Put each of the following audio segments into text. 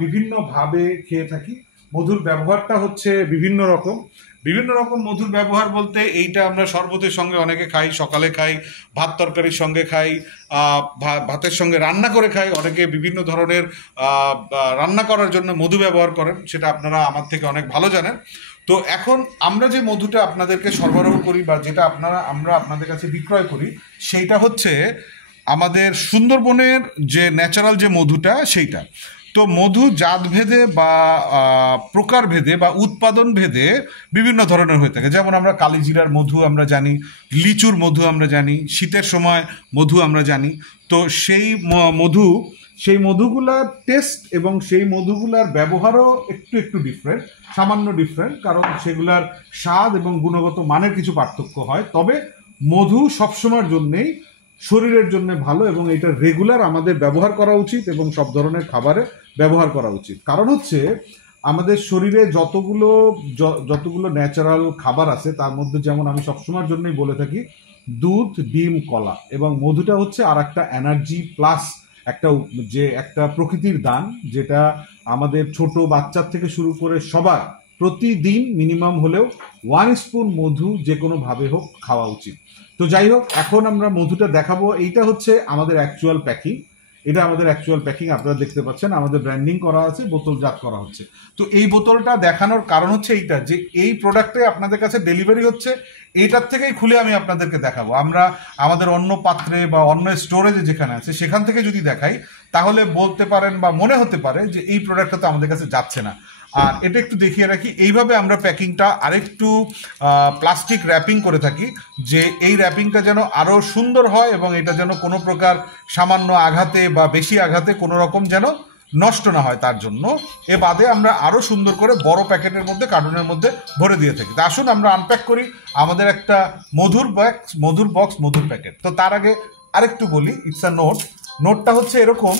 বিভিন্নভাবে খেয়ে থাকি। মধুর ব্যবহারটা হচ্ছে বিভিন্ন রকম মধুর ব্যবহার বলতে এইটা আমরা শরবতের সঙ্গে অনেকে খাই, সকালে খাই, ভাত তরকারির সঙ্গে খাই, ভাতের সঙ্গে রান্না করে খাই, অনেকে বিভিন্ন ধরনের রান্না করার জন্য মধু ব্যবহার করেন, সেটা আপনারা আমার থেকে অনেক ভালো জানেন। তো এখন আমরা যে মধুটা আপনাদেরকে সরবরাহ করি বা যেটা আমরা আপনাদের কাছে বিক্রয় করি, সেইটা হচ্ছে আমাদের সুন্দরবনের যে ন্যাচারাল যে মধুটা সেইটা। তো মধু জাত ভেদে বা প্রকার ভেদে বা উৎপাদন ভেদে বিভিন্ন ধরনের হয়ে থাকে। যেমন আমরা কালিজিরার মধু আমরা জানি, লিচুর মধু আমরা জানি, শীতের সময় মধু আমরা জানি। তো সেই মধুগুলার টেস্ট এবং সেই মধুগুলার ব্যবহারও একটু একটু ডিফারেন্ট, সামান্য ডিফারেন্ট, কারণ সেগুলার স্বাদ এবং গুণগত মানের কিছু পার্থক্য হয়। তবে মধু সবসময়ের জন্যেই শরীরের জন্য ভালো এবং এটা রেগুলার আমাদের ব্যবহার করা উচিত এবং সব ধরনের খাবারে ব্যবহার করা উচিত। কারণ হচ্ছে আমাদের শরীরে যতগুলো ন্যাচারাল খাবার আছে তার মধ্যে, যেমন আমি সবসময়ের জন্যই বলে থাকি, দুধ, ডিম, কলা এবং মধুটা হচ্ছে আর একটা এনার্জি প্লাস একটা প্রকৃতির দান, যেটা আমাদের ছোট বাচ্চার থেকে শুরু করে সবার প্রতিদিন মিনিমাম হলেও 1 স্পুন মধু যে কোনো ভাবে হোক খাওয়া উচিত। তো যাই হোক, এখন আমরা মধুটা দেখাবো। এইটা হচ্ছে আমাদের অ্যাকচুয়াল প্যাকিং। আপনারা দেখতে পাচ্ছেন, আমাদের ব্র্যান্ডিং করা আছে, বোতলজাত করা হচ্ছে। তো এই বোতলটা দেখানোর কারণ হচ্ছে এইটা, যে এই প্রোডাক্টে আপনাদের কাছে ডেলিভারি হচ্ছে, এইটার থেকেই খুলে আমি আপনাদেরকে দেখাবো। আমরা আমাদের অন্য পাত্রে বা অন্য স্টোরেজে যেখানে আছে সেখান থেকে যদি দেখাই, তাহলে বলতে পারেন বা মনে হতে পারে যে এই প্রোডাক্টটা তো আমাদের কাছে যাচ্ছে না। আর এটা একটু দেখিয়ে রাখি, এইভাবে আমরা প্যাকিংটা আরেকটু প্লাস্টিক র্যাপিং করে থাকি, যে এই র্যাপিংটা যেন আরও সুন্দর হয় এবং এটা যেন কোনো প্রকার সামান্য আঘাতে বা বেশি আঘাতে কোনো রকম যেন নষ্ট না হয়, তার জন্য এ বাদে আমরা আরও সুন্দর করে বড় প্যাকেটের মধ্যে, কার্টুনের মধ্যে ভরে দিয়ে থাকি। তা আসুন আমরা আনপ্যাক করি আমাদের একটা মধুর বক্স, মধুর প্যাকেট। তো তার আগে আরেকটু বলি, ইটস আ নোটটা হচ্ছে এরকম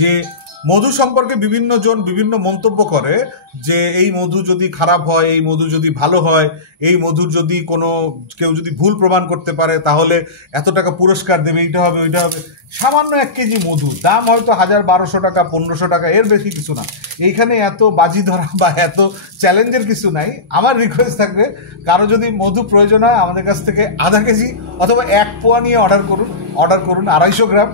যে মধু সম্পর্কে বিভিন্ন জন বিভিন্ন মন্তব্য করে, যে এই মধু যদি খারাপ হয়, এই মধু যদি ভালো হয়, এই মধুর যদি কেউ যদি ভুল প্রমাণ করতে পারে তাহলে এত টাকা পুরস্কার দেবে, এইটা হবে ওইটা হবে। সামান্য 1 কেজি মধু দাম হয়তো 1000-1200 টাকা, 1500 টাকা, এর বেশি কিছু না। এইখানে এত বাজি ধরা বা এত চ্যালেঞ্জের কিছু নাই। আমার রিকোয়েস্ট থাকবে, কারো যদি মধু প্রয়োজন হয় আমাদের কাছ থেকে আধা কেজি অথবা 1 পোয়া নিয়ে অর্ডার করুন 250 গ্রাম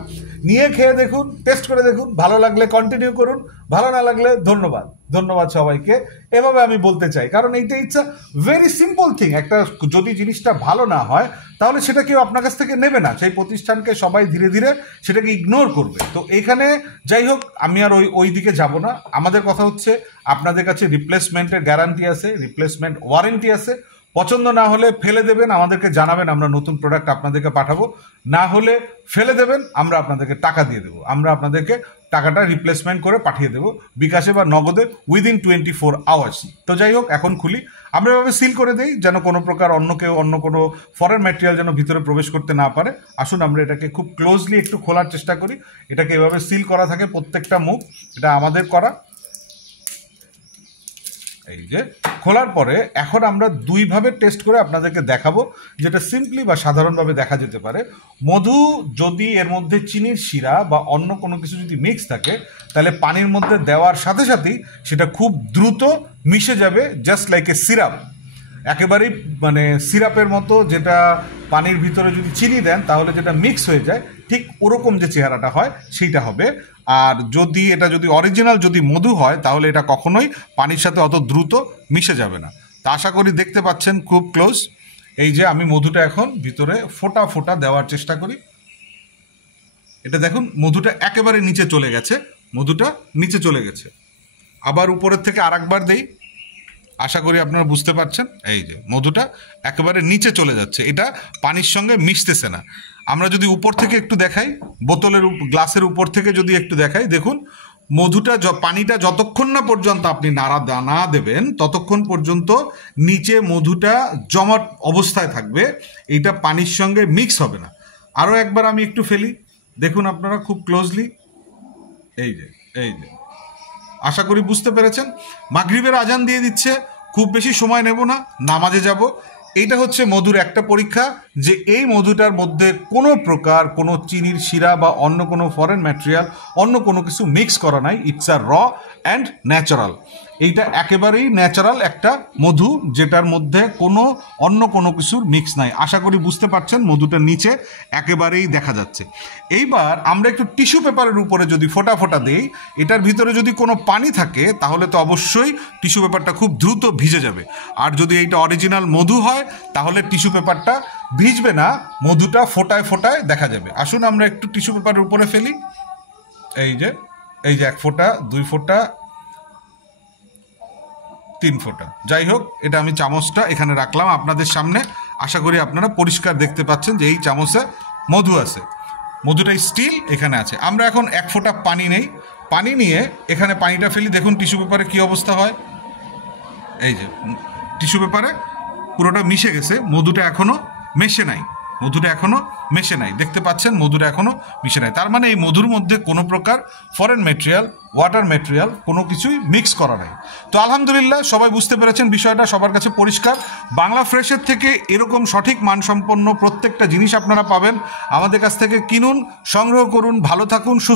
নিয়ে খেয়ে দেখুন, টেস্ট করে দেখুন, ভালো লাগলে কন্টিনিউ করুন, ভালো না লাগলে ধন্যবাদ সবাইকে। এভাবে আমি বলতে চাই, কারণ এইটা it's a very simple thing. একটা যদি জিনিসটা ভালো না হয় তাহলে সেটা কেউ আপনার কাছ থেকে নেবে না, সেই প্রতিষ্ঠানকে সবাই ধীরে ধীরে সেটাকে ইগনোর করবে। তো এখানে যাই হোক, আমি আর ওই দিকে যাব না। আমাদের কথা হচ্ছে, আপনাদের কাছে রিপ্লেসমেন্টের গ্যারান্টি আছে, রিপ্লেসমেন্ট ওয়ারেন্টি আছে। পছন্দ না হলে ফেলে দেবেন, আমাদেরকে জানাবেন, আমরা নতুন প্রোডাক্ট আপনাদেরকে পাঠাবো। না হলে ফেলে দেবেন, আমরা আপনাদেরকে টাকা দিয়ে দেবো, আমরা আপনাদেরকে টাকাটা রিপ্লেসমেন্ট করে পাঠিয়ে দেবো বিকাশে বা নগদে উইদিন 24 আওয়ার্স। তো যাই হোক, এখন খুলি। আমরা এভাবে সিল করে দিই যেন কোনো প্রকার অন্য কোনো ফরেন ম্যাটেরিয়াল যেন ভিতরে প্রবেশ করতে না পারে। আসুন আমরা এটাকে খুব ক্লোজলি একটু খোলার চেষ্টা করি। এটাকে এভাবে সিল করা থাকে প্রত্যেকটা মুখ, এটা আমাদের করা। এই যে খোলার পরে এখন আমরা দুইভাবে টেস্ট করে আপনাদেরকে দেখাবো, যেটা সিম্পলি বা সাধারণভাবে দেখা যেতে পারে। মধু যদি এর মধ্যে চিনির শিরা বা অন্য কোনো কিছু যদি মিক্স থাকে, তাহলে পানির মধ্যে দেওয়ার সাথে সাথেই সেটা খুব দ্রুত মিশে যাবে, জাস্ট লাইক এ সিরাপ। একেবারেই মানে সিরাপের মতো, যেটা পানির ভিতরে যদি চিনি দেন তাহলে যেটা মিক্স হয়ে যায়, ঠিক ওরকম যে চেহারাটা হয় সেইটা হবে। আর যদি অরিজিনাল যদি মধু হয় তাহলে এটা কখনোই পানির সাথে অত দ্রুত মিশে যাবে না। তা আশা করি দেখতে পাচ্ছেন খুব ক্লোজ। এই যে আমি মধুটা এখন ভিতরে ফোঁটা ফোঁটা দেওয়ার চেষ্টা করি। এটা দেখুন, মধুটা একেবারে নিচে চলে গেছে। আবার উপরের থেকে আরেকবার দেই, আশা করি আপনারা বুঝতে পারছেন। এই যে মধুটা একেবারে নিচে চলে যাচ্ছে, এটা পানির সঙ্গে মিশতেছে না। আমরা যদি উপর থেকে একটু দেখাই, গ্লাসের উপর থেকে যদি একটু দেখাই, দেখুন পানিটা যতক্ষণ না পর্যন্ত আপনি নাড়া না দেবেন ততক্ষণ পর্যন্ত নিচে মধুটা জমাট অবস্থায় থাকবে, এইটা পানির সঙ্গে মিক্স হবে না। আরও একবার আমি একটু ফেলি, দেখুন আপনারা খুব ক্লোজলি। এই যে আশা করি বুঝতে পেরেছেন। মাগরিবের আজান দিয়ে দিচ্ছে, খুব বেশি সময় নেব না, নামাজে যাব। এইটা হচ্ছে মধুর একটা পরীক্ষা, যে এই মধুটার মধ্যে কোনো প্রকার কোনো চিনির শিরা বা অন্য কোনো ফরেন ম্যাটেরিয়াল, অন্য কোনো কিছু মিক্স করা নাই। ইটস আ র অ্যান্ড ন্যাচারাল। এইটা একেবারেই ন্যাচারাল একটা মধু, যেটার মধ্যে কোনো অন্য কোনো কিছুর মিক্স নাই। আশা করি বুঝতে পারছেন, মধুটার নিচে একেবারেই দেখা যাচ্ছে। এইবার আমরা একটু টিস্যু পেপারের উপরে যদি ফোঁটা ফোঁটা দিই, এটার ভিতরে যদি কোনো পানি থাকে তাহলে তো অবশ্যই টিস্যু পেপারটা খুব দ্রুত ভিজে যাবে। আর যদি এইটা অরিজিনাল মধু হয় তাহলে টিস্যু পেপারটা ভিজবে না, মধুটা ফোঁটায় ফোঁটায় দেখা যাবে। আসুন আমরা একটু টিস্যু পেপারের উপরে ফেলি। এই যে 1 ফোঁটা, 2 ফোঁটা, 3 ফোঁটা। যাই হোক, এটা আমি চামচটা এখানে রাখলাম আপনাদের সামনে। আশা করি আপনারা পরিষ্কার দেখতে পাচ্ছেন যে এই চামচে মধু আছে, মধুটা স্টিল এখানে আছে। আমরা এখন 1 ফোঁটা পানি নেই, পানি নিয়ে এখানে পানিটা ফেলি। দেখুন টিস্যু পেপারে কী অবস্থা হয়। এই যে টিস্যু পেপারে পুরোটা মিশে গেছে, মধুটা এখনও মেশে নাই, মধুটা এখনও মেশে নাই। দেখতে পাচ্ছেন মধুটা এখনও মিশে নাই। তার মানে এই মধুর মধ্যে কোনো প্রকার ফরেন ম্যাটেরিয়াল, ওয়াটার ম্যাটেরিয়াল কোনো কিছুই মিক্স করা নাই। তো আলহামদুলিল্লাহ, সবাই বুঝতে পেরেছেন বিষয়টা, সবার কাছে পরিষ্কার। বাংলা ফ্রেশের থেকে এরকম সঠিক মানসম্পন্ন প্রত্যেকটা জিনিস আপনারা পাবেন। আমাদের কাছ থেকে কিনুন, সংগ্রহ করুন, ভালো থাকুন, সুস্থ